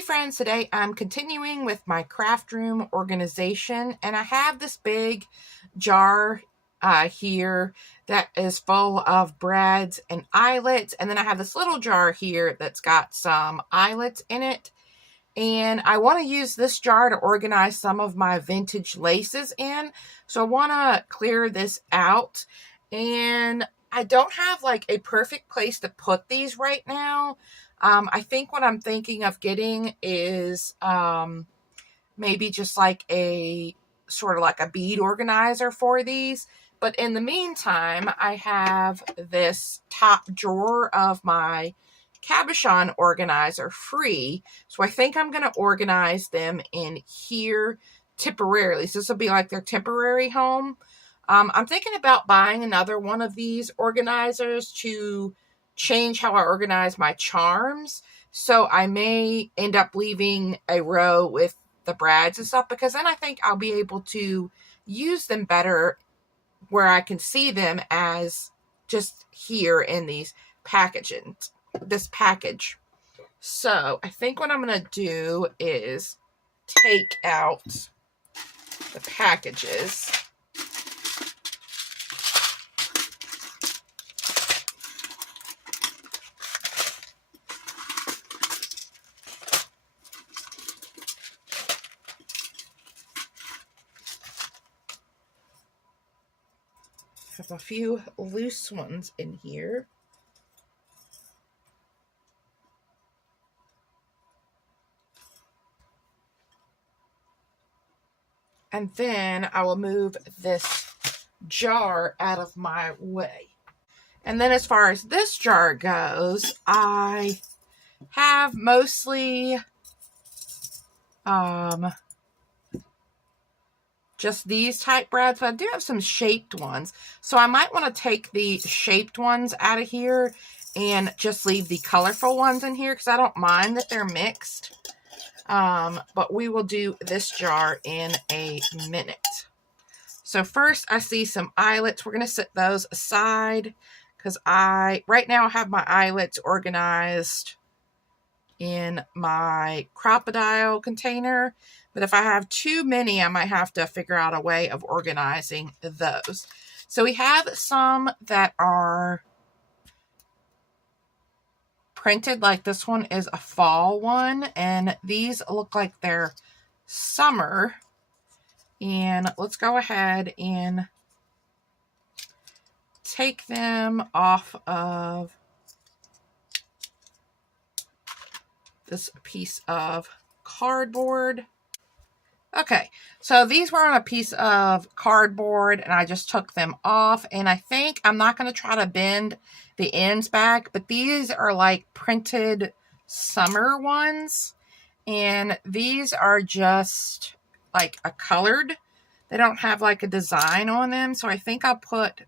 Hey friends, today I'm continuing with my craft room organization, and I have this big jar here that is full of brads and eyelets, and then I have this little jar here that's got some eyelets in it, and I want to use this jar to organize some of my vintage laces in. So I want to clear this out, and I don't have like a perfect place to put these right now. I think what I'm thinking of getting is maybe just like a sort of like a bead organizer for these. But in the meantime, I have this top drawer of my cabochon organizer free. So I think I'm going to organize them in here temporarily. So this will be like their temporary home. I'm thinking about buying another one of these organizers to change how I organize my charms. So I may end up leaving a row with the brads and stuff, because then I think I'll be able to use them better where I can see them as just here in these packages, this package. So I think what I'm going to do is take out the packages. Have a few loose ones in here. And then I will move this jar out of my way. And then as far as this jar goes, I have mostly just these type brads, but I do have some shaped ones. So I might want to take the shaped ones out of here and just leave the colorful ones in here, because I don't mind that they're mixed. But we will do this jar in a minute. So first I see some eyelets. We're going to set those aside, because right now I have my eyelets organized in my crocodile container. But if I have too many, I might have to figure out a way of organizing those. So we have some that are printed, like this one is a fall one, and these look like they're summer. And let's go ahead and take them off of this piece of cardboard. Okay, so these were on a piece of cardboard, and I just took them off, and I think I'm not going to try to bend the ends back, but these are like printed summer ones, and these are just like a colored. They don't have like a design on them, so I think I'll put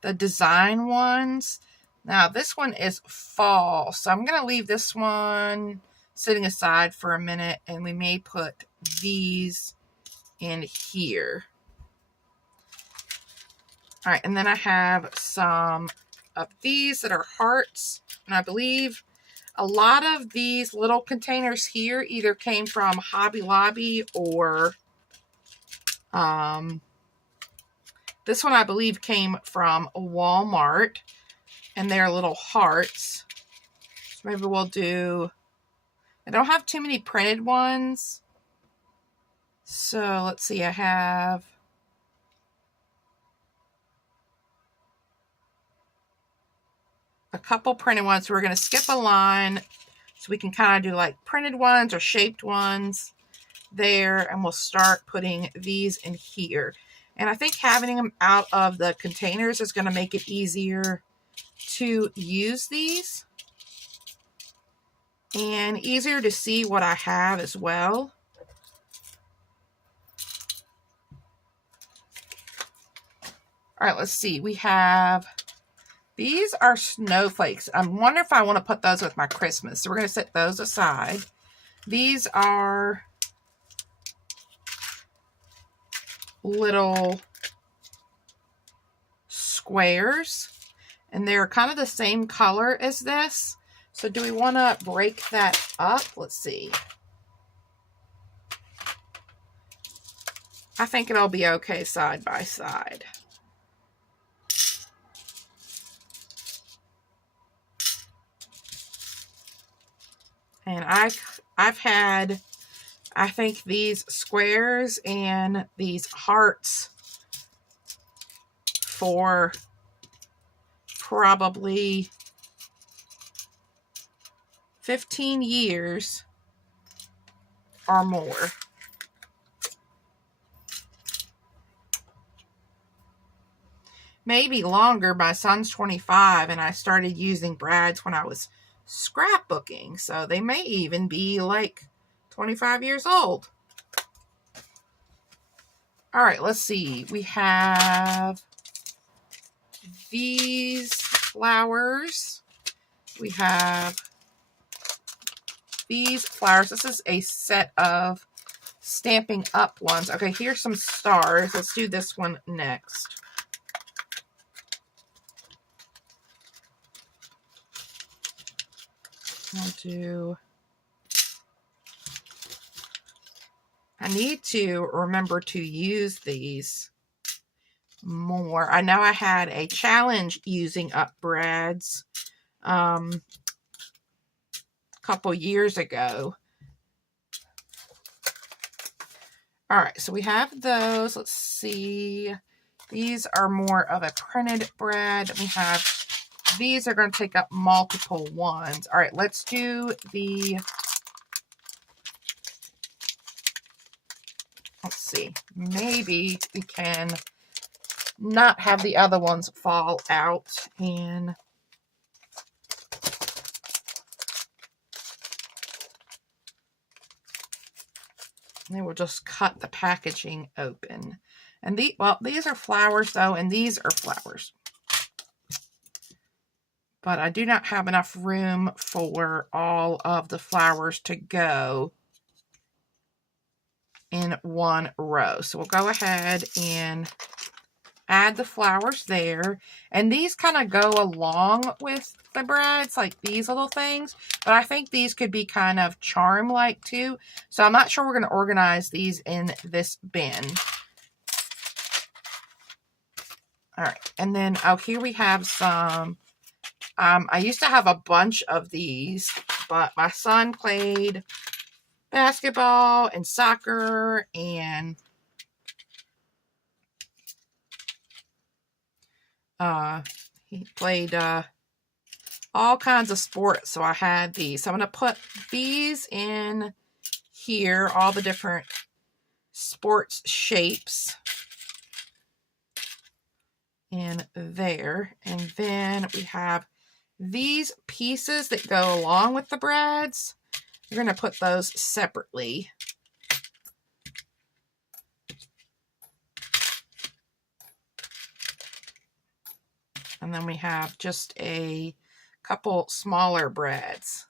the design ones. Now this one is fall, so I'm going to leave this one sitting aside for a minute, and we may put these in here. All right, and then I have some of these that are hearts, and I believe a lot of these little containers here either came from Hobby Lobby or this one I believe came from Walmart, and they're little hearts. So maybe we'll do, I don't have too many printed ones. So let's see, I have a couple printed ones. So we're going to skip a line so we can kind of do like printed ones or shaped ones there. And we'll start putting these in here. And I think having them out of the containers is going to make it easier to use these. And easier to see what I have as well. All right, let's see. We have, these are snowflakes. I wonder if I want to put those with my Christmas. So we're going to set those aside. These are little squares, and they're kind of the same color as this. So do we want to break that up? Let's see. I think it'll be okay side by side. And I've had, I think, these squares and these hearts for probably 15 years or more. Maybe longer. My son's 25 and I started using brads when I was scrapbooking. So they may even be like 25 years old. All right, let's see. We have these flowers. We have these flowers. This is a set of Stampin' Up ones. Okay, here's some stars. Let's do this one next. I need to remember to use these more. I know I had a challenge using up brads a couple years ago. All right, so we have those. Let's see. These are more of a printed brad. We have, these are going to take up multiple ones. All right, let's do the, let's see. Maybe we can not have the other ones fall out, and then we'll just cut the packaging open. And these are flowers though, and these are flowers. But I do not have enough room for all of the flowers to go in one row. So we'll go ahead and add the flowers there. And these kind of go along with the brads, like these little things. But I think these could be kind of charm-like too. So I'm not sure we're going to organize these in this bin. All right. And then, oh, here we have some. I used to have a bunch of these, but my son played basketball and soccer, and he played all kinds of sports, so I had these. So I'm going to put these in here, all the different sports shapes in there. And then we have these pieces that go along with the brads. We're going to put those separately. And then we have just a couple smaller brads.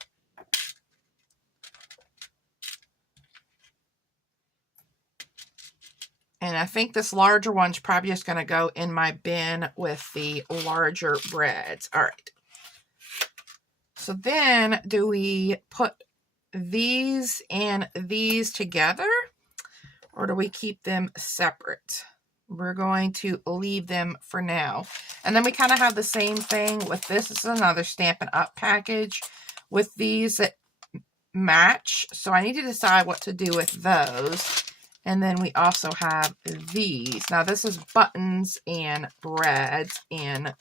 And I think this larger one's probably just going to go in my bin with the larger brads. All right. So then, do we put these and these together, or do we keep them separate? We're going to leave them for now. And then we kind of have the same thing with this. This is another Stampin' Up package with these that match. So I need to decide what to do with those. And then we also have these. Now this is buttons and brads in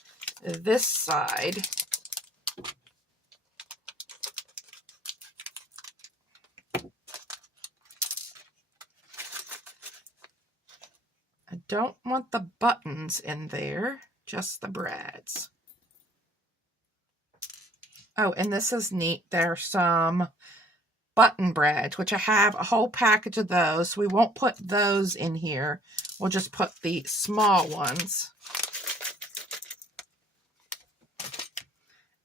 this side. I don't want the buttons in there, just the brads. Oh, and this is neat. There's some button brads, which I have a whole package of those. We won't put those in here. We'll just put the small ones.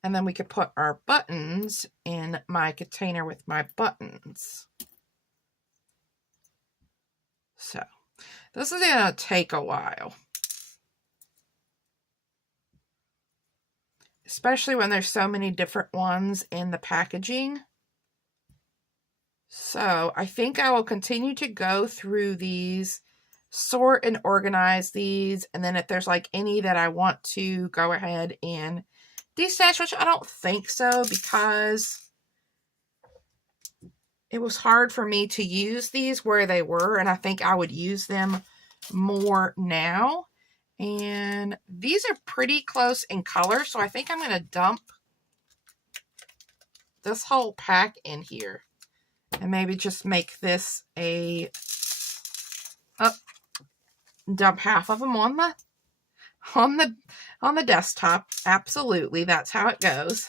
And then we could put our buttons in my container with my buttons. So this is going to take a while. especially when there's so many different ones in the packaging. So I think I will continue to go through these, sort and organize these, and then if there's like any that I want to go ahead and destash, which I don't think so, because it was hard for me to use these where they were, and I think I would use them more now. And these are pretty close in color, so I think I'm going to dump this whole pack in here and maybe just make this a dump half of them on the desktop. Absolutely, that's how it goes.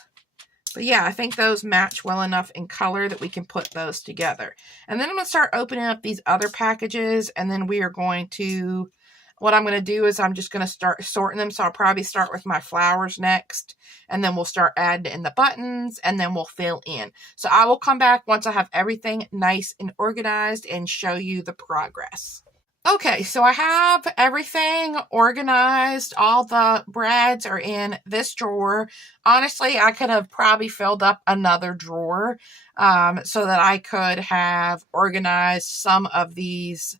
But yeah, I think those match well enough in color that we can put those together. And then I'm going to start opening up these other packages, and then we are going to, what I'm going to do is I'm just going to start sorting them. So I'll probably start with my flowers next, and then we'll start adding in the buttons, and then we'll fill in. So I will come back once I have everything nice and organized and show you the progress. Okay, so I have everything organized. All the brads are in this drawer. Honestly, I could have probably filled up another drawer so that I could have organized some of these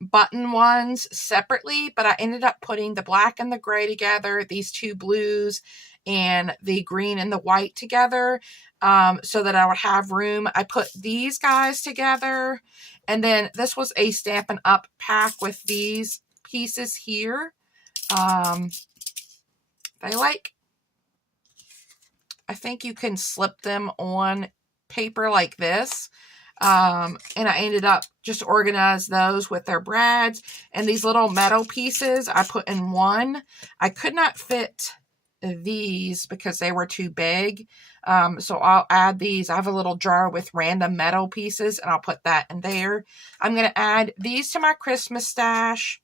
button ones separately, but I ended up putting the black and the gray together, these two blues, and the green and the white together so that I would have room. I put these guys together, and then this was a Stampin' Up! Pack with these pieces here. I think you can slip them on paper like this. And I ended up just organize those with their brads. And these little metal pieces I put in one. I could not fit these because they were too big. So I'll add these. I have a little jar with random metal pieces, and I'll put that in there. I'm going to add these to my Christmas stash.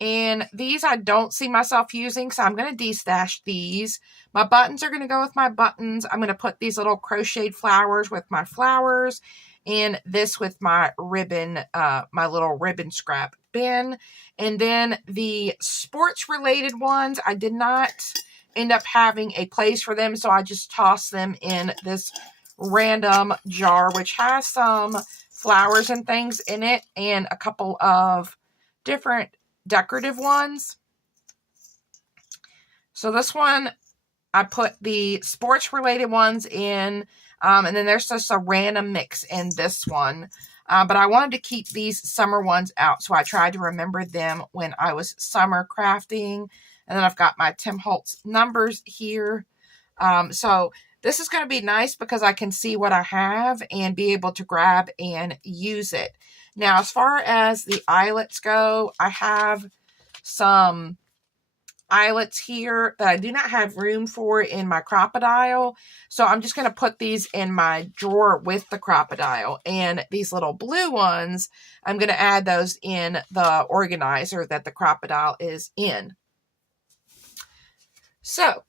And these I don't see myself using, so I'm going to destash these. My buttons are going to go with my buttons. I'm going to put these little crocheted flowers with my flowers, and this with my ribbon, my little ribbon scrap bin. And then the sports related ones, I did not end up having a place for them, so I just tossed them in this random jar, which has some flowers and things in it, and a couple of different decorative ones. So this one, I put the sports related ones in, and then there's just a random mix in this one. But I wanted to keep these summer ones out, so I tried to remember them when I was summer crafting. And then I've got my Tim Holtz numbers here. So this is going to be nice because I can see what I have and be able to grab and use it. Now, as far as the eyelets go, I have some eyelets here that I do not have room for in my crocodile. So I'm just going to put these in my drawer with the crocodile. And these little blue ones, I'm going to add those in the organizer that the crocodile is in. So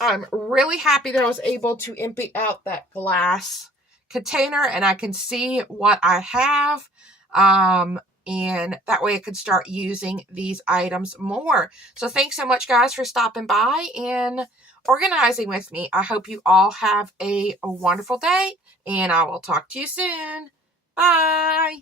I'm really happy that I was able to empty out that glass container and I can see what I have. And that way I could start using these items more. So thanks so much, guys, for stopping by and organizing with me. I hope you all have a wonderful day, and I will talk to you soon. Bye.